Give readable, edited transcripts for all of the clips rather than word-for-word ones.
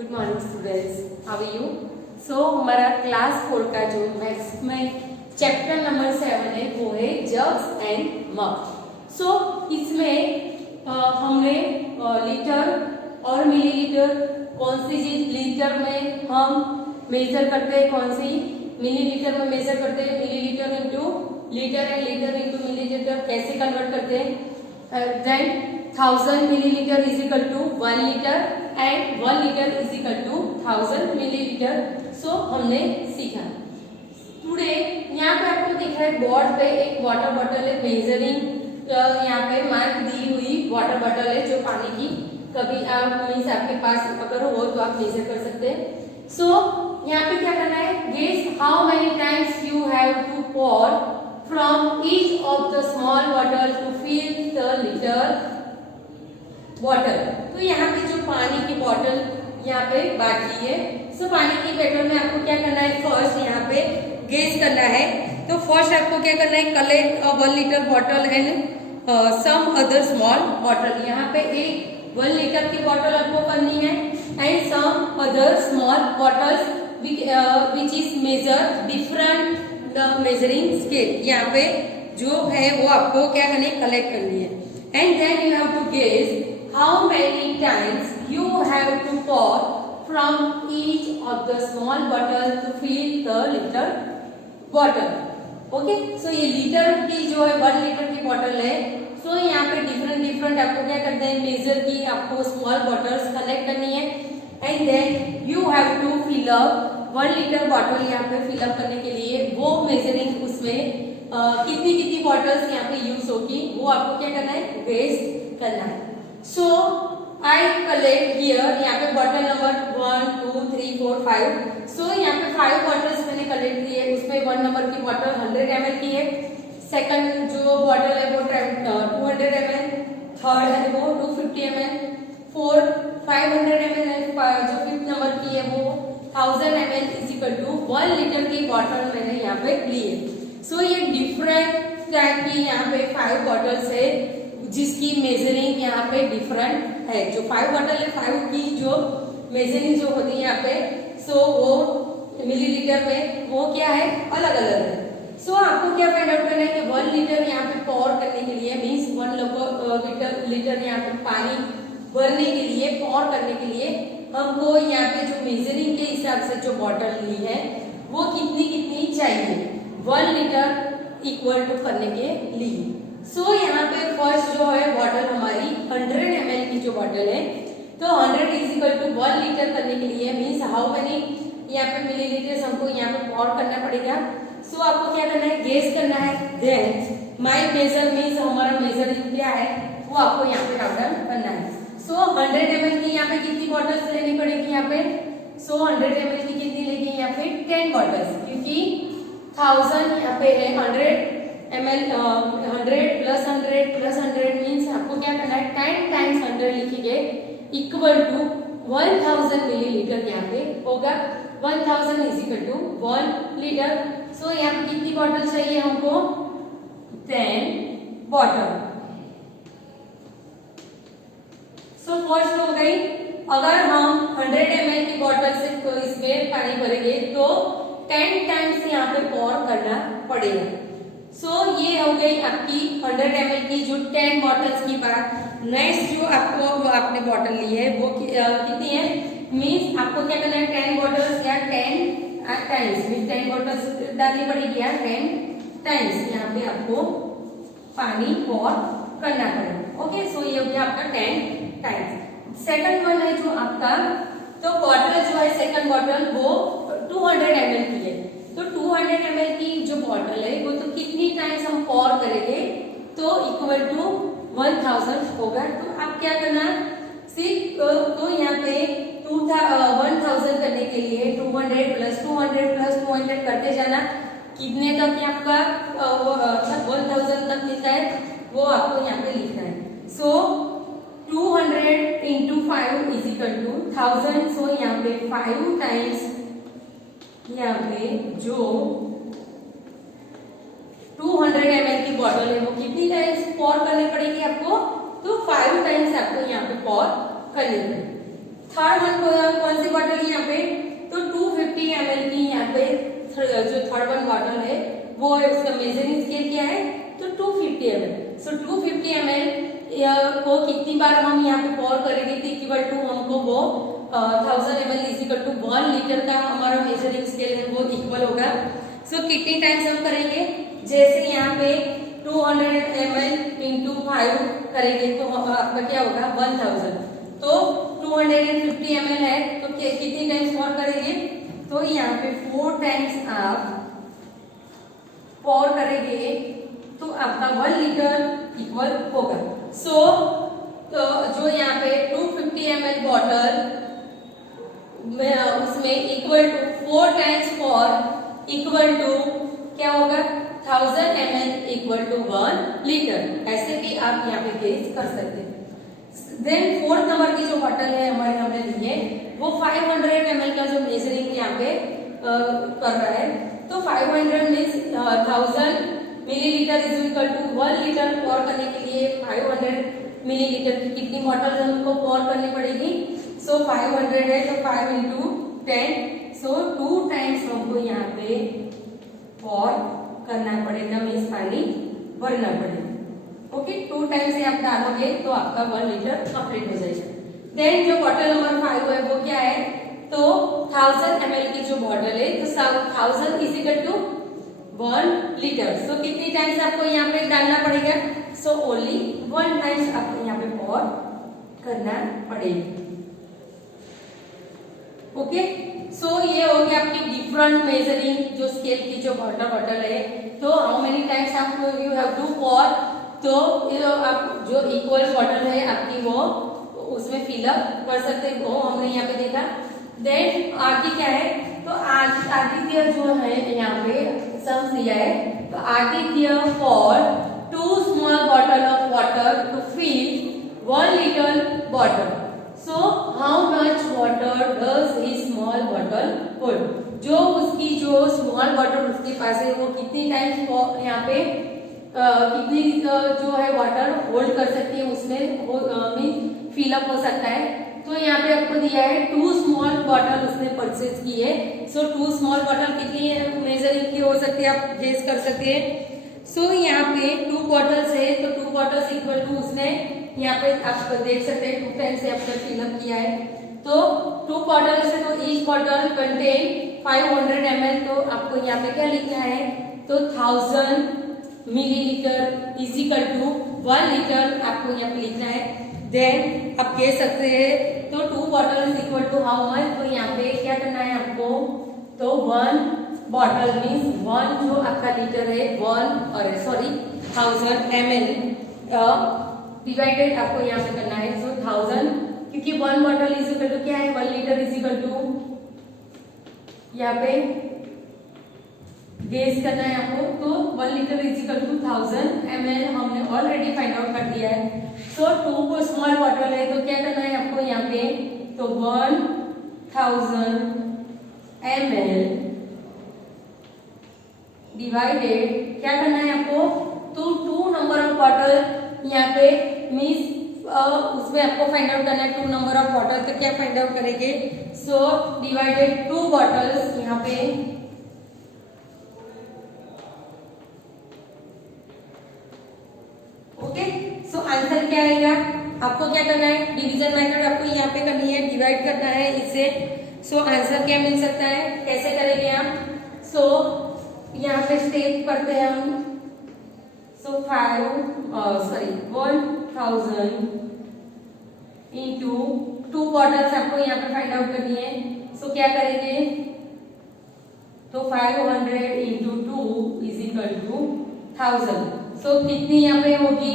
Good morning students, how are you. So हमारा class 4 का जो मैथ्स में चैप्टर नंबर 7 है वो है जग्स एंड मग। सो इसमें हमने लीटर और मिलीलीटर, कौन सी चीज लीटर में हम मेजर करते हैं, कौन सी मिलीलीटर में मेजर करते हैं, millilitre into litre and litre into millilitre कैसे कन्वर्ट करते हैं। Then 1000 millilitre is equal to 1 litre and 1 litre is equal to 1000 millilitre. So हमने सीखा। टुडे यहाँ पे आपको दिख रहा है बोर्ड पे एक वाटर बॉटल है मेजरिंग, यहाँ पे मार्क दी हुई वाटर बॉटल है जो पानी की कभी आप मीन्स आपके पास अगर हो तो आप मेजर कर सकते हैं। सो यहाँ पे क्या करना है, guess how many times you have to pour from each of the small bottle to fill the litre water. तो यहाँ पे जो पानी की बोतल यहाँ पे बाकी है। सो पानी की बोतल में आपको क्या करना है, फर्स्ट यहाँ पे गेज करना है। तो फर्स्ट आपको क्या करना है, collect 1 litre bottle and some other small bottle. यहाँ पे एक 1 लीटर की बॉटल आपको करनी है and some other small bottles which is major different measuring scale. यहाँ पे जो है वो आपको क्या करनी है, कलेक्ट करनी है। And then you have to gauge how many times you have to pour from each of the small bottle to fill the liter bottle. Okay, so ये लीटर की जो है 1 लीटर की बॉटल है। सो यहाँ पे डिफरेंट आपको क्या करते हैं, मेजर की आपको स्मॉल बॉटल्स कलेक्ट करनी है and then you have to fill up 1 litre bottle. यहाँ पे फिल अप करने के लिए वो मेजरिंग उसमें कितनी बॉटल्स यहाँ पे यूज होगी वो आपको क्या करना है, गेस करना है। So I collect here, यहाँ पे बॉटल नंबर 1 2 3 4 5। सो यहाँ पे 5 बॉटल्स मैंने कलेक्ट की है। उसमें 1 नंबर की बॉटल 100 ml की है, सेकंड जो बॉटल है वो 200 ml, थर्ड है वो 250 ml, फोर्थ 500 ml है, जो 5th नंबर की है वो 1000 ml is equal to 1 litre की बॉटल मैंने यहाँ पे ली है। सो ये डिफरेंट टाइप की यहाँ पे 5 बॉटल्स है जिसकी मेजरिंग यहाँ पे डिफरेंट है। जो 5 बॉटल है 5 की जो मेजरिंग जो होती है यहाँ पे सो वो मिलीलीटर में वो क्या है, अलग अलग है। सो आपको क्या फाइंड आउट करना है कि 1 लीटर यहाँ पे पॉर करने के लिए मीन्स 1 लीटर यहाँ पे पानी भरने के लिए पॉर करने के लिए हमको यहाँ पे जो मेजरिंग के हिसाब से जो बॉटल ली है वो कितनी चाहिए 1 लीटर इक्वल टू करने के लिए। सो यहाँ पे फर्स्ट जो है बॉटल हमारी 100 ml की जो बॉटल है, तो 100 इज इक्वल टू 1 लीटर करने के लिए मीन्स हाउ मेनी यहाँ पे मिलीलीटर हमको यहाँ पे पॉर करना पड़ेगा। सो आपको क्या करना है, गेस करना है। देन माय मेजर मीन्स हमारा मेजरिंग क्या है वो आपको यहाँ पे राउंड डाउन करना है। सो 100 ml की यहाँ पे कितनी बॉटल्स लेनी पड़ेगी यहाँ पे, सो 100 ml की कितनी लेंगे यहाँ पे 10 बॉटल्स, क्योंकि 1000 यहाँ पे है 100 ml 100 प्लस 100 मीन्स आपको क्या करना है 10 टाइम्स 100 लिखेंगे इक्वल टू 1000 मिलीलीटर यहाँ पे होगा। 1000 इज इक्वल टू 1 लीटर। सो यहाँ पे कितनी बॉटल चाहिए हमको, 10 बॉटल। सो फर्स्ट हो गई, अगर हम 100 ml की बॉटल से तो इसमें पानी भरेंगे तो 10 टाइम्स यहाँ पे पॉर करना पड़ेगा। सो ये हो गई आपकी 100 ml की जो 10 बॉटल्स की बात। नेक्स्ट जो आपको आपने बॉटल ली है वो कितनी है, मीन्स आपको क्या करना है 10 बॉटल्स या 10 टाइम्स 10 बॉटल्स डालनी पड़ेगी या 10 टाइम्स यहाँ पे आपको पानी पॉर करना पड़ेगा। ओके, सो ये हो गया आपका 10 टाइम्स। सेकंड वन है जो आपका, तो बॉटल जो है सेकंड बॉटल वो 200 ml की है। तो 200 ml की जो बॉटल है वो तो कितनी टाइम्स हम पॉर करेंगे तो इक्वल टू 1000 होगा। तो आप क्या करना सिर्फ तो यहाँ पे 1000 करने के लिए 200 प्लस 200 करते जाना, कितने तक आपका 1000 तक मिलता है वो आपको यहाँ पे लिखना है। सो 200 इंटू 5 इज इक्वल टू 1000। सो यहाँ पे 5 टाइम्स यहाँ पे जो 200 ml की बॉटल है वो कितनी टाइम्स पॉर करनी पड़ेगी आपको, तो 5 टाइम्स आपको यहाँ पे पॉर करनी पड़ेगी। थर्ड वन कौन सी बॉटल है यहाँ पे, तो 250 ml की यहाँ पे जो थर्ड वन बॉटल है वो है, उसका मेजरिंग स्केल क्या है, तो 250 ml। सो 250 ml को कितनी बार हम यहाँ पे पॉर करेंगे तो इक्वल टू हमको वो 1000 ml is equal to 1 litre का हमारा मेजरिंग स्केल है वो इक्वल होगा। सो कितनी टाइम्स हम करेंगे, जैसे यहाँ पे 200 ml इंटू 5 करेंगे तो आपका क्या होगा 1000। तो 250 ml है तो कितनी टाइम्स पॉर करेंगे, तो यहाँ पे 4 टाइम्स आप पॉर करेंगे तो आपका 1 लीटर इक्वल होगा। सो तो जो यहाँ पे 250 ml बॉटल उसमें equal to 4 times pour equal to क्या होगा 1000 ml इक्वल टू 1 लीटर। ऐसे भी आप यहाँ पे गेज कर सकते हैं। देन फोर्थ नंबर की जो बॉटल है हमारे हमने ली है वो 500 ml का जो मेजरिंग यहाँ पे कर रहा है, तो 500 means 1000 millilitre is equal to 1 litre. Pour करने के लिए 500 मिलीलीटर की कितनी बॉटल हमको पॉर करनी पड़ेगी, सो 500 है तो 5 इंटू 10, सो 2 टाइम्स हमको यहाँ पे पॉर करना पड़ेगा, मीन्स पानी भरना पड़ेगा। ओके, 2 टाइम्स से आप डालोगे तो आपका 1 लीटर कंप्लीट हो जाएगा। देन जो बॉटल नंबर 5 है वो क्या है, तो 1000 ml की जो बॉटल है तो 1000 इज इक्वल टू 1 लीटर। सो कितनी टाइम्स आपको यहाँ पे डालना पड़ेगा, सो ओनली 1 टाइम्स आपको यहाँ पे पॉर करना पड़ेगा। ओके, सो ये हो गया आपकी डिफरेंट मेजरिंग जो स्केल की जो बॉटल है, तो हाउ मेनी टाइम्स आपको यू हैव टू पॉर, तो आप जो इक्वल बॉटल है आपकी वो उसमें फिलअप कर सकते हैं, वो हमने यहाँ पे देखा। देन आगे क्या है, तो आदित्य जो है यहाँ पे सम्स दिया है, तो Aditya for 2 small bottle of water to fill 1 litre bottle. So how much water does his small bottle hold, जो उसकी जो स्मॉल बॉटल उसके पास है वो कितनी टाइम्स यहाँ पे कितनी जो है वाटर होल्ड कर सकती है, उसमें मीन फिलअप हो सकता है। तो यहाँ पे आपको दिया है 2 स्मॉल बॉटल उसने परचेज की है। सो 2 स्मॉल बॉटल कितनी मेजरिंग की हो सकती है आप गेस कर सकते हैं। सो यहाँ पे 2 बॉटल्स है तो 2 बॉटल्स इक्वल टू उसने यहाँ पे आप देख सकते हैं 2 टाइम्स से आपने फिलअप किया है। तो 2 बॉटल्स है तो ईच बॉटल कंटेन 500 ml, तो आपको यहाँ पे क्या लिखना है, तो 1000 millilitre is equal to 1 litre आपको यहाँ पे लिखना है। देन आप कह सकते हैं तो 2 bottle is equal to how much, तो यहाँ पे क्या करना है आपको, तो 1 बॉटल मीन्स 1 जो आपका लीटर है 1000 ml डिवाइडेड आपको यहाँ पे करना है। सो 1000 क्योंकि 1 बॉटल इज इक्वल टू क्या है 1 लीटर इज इक्वल टू, यहाँ पे गेस करना है आपको, तो 1 litre is equal to 1000 ml हमने ऑलरेडी फाइंड आउट कर दिया है। सो 2 को स्मॉल बॉटल है तो क्या करना है आपको यहाँ पे, तो 1000 ml डिवाइडेड क्या करना है आपको, तो 2 नंबर ऑफ बॉटल यहाँ पे मीन्स उसमें आपको फाइंड आउट करना है 2 नंबर ऑफ बॉटल, तो क्या फाइंड आउट करेंगे, सो डिवाइडेड 2 बॉटल्स यहाँ पे ओके। सो आंसर क्या आएगा, आपको क्या करना है, डिवीजन मेथड आपको यहाँ पे करनी है, डिवाइड करना है इससे। सो आंसर क्या मिल सकता है, कैसे करेंगे हम, सो यहाँ पे स्टेप करते हैं हम, सो 1000 इंटू 2 बॉटल्स आपको यहाँ पे फाइंड आउट करनी है। सो क्या करेंगे, तो 500 इंटू 2 इज इक्वल टू 1000। सो कितनी यहाँ पे होगी,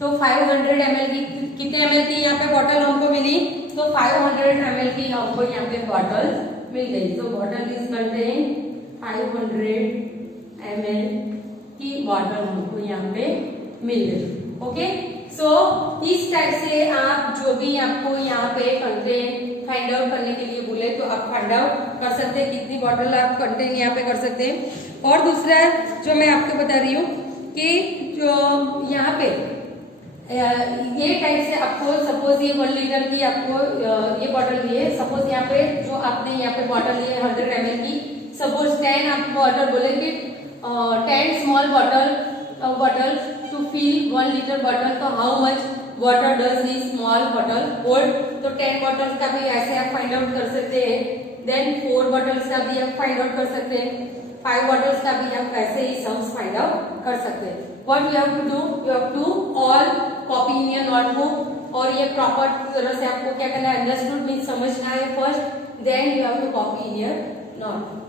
तो 500 ml की कितने ml की यहाँ पे बॉटल हमको मिली, तो 500 ml की हमको यहाँ पे बॉटल मिल गई। तो बॉटल इज कंटेन 500 ml की बॉटल हमको यहाँ पे मिल गई। ओके, सो इस टाइप से आप जो भी आपको यहाँ पे कंटेंट फाइंड आउट करने के लिए बोले तो आप फाइंड आउट कर सकते हैं कितनी बॉटल आप कंटेंट यहाँ पे कर सकते हैं। और दूसरा जो मैं आपको बता रही हूँ कि जो यहाँ पे ये टाइप से आपको सपोज ये 1 लीटर की आपको ये बॉटल दी है, सपोज यहाँ पे जो आपने यहाँ पे बॉटल ली है 100 ml की, सपोज 10 आप बॉटल बोले कि 10 small bottle to fill 1 litre bottle, तो how much water does this small bottle hold, तो 10 बॉटल्स का भी ऐसे आप फाइंड आउट कर सकते हैं, देन 4 बॉटल्स का भी आप फाइंड आउट कर सकते हैं, 5 बॉटल्स का भी आप ऐसे ही सम्स फाइंड आउट कर सकते हैं। What you have to do, you have to all copy in your notebook, और ये प्रॉपर तरह से आपको क्या करना है, अंडरस्टूड मीन्स समझना है first, then you have to copy in your notebook.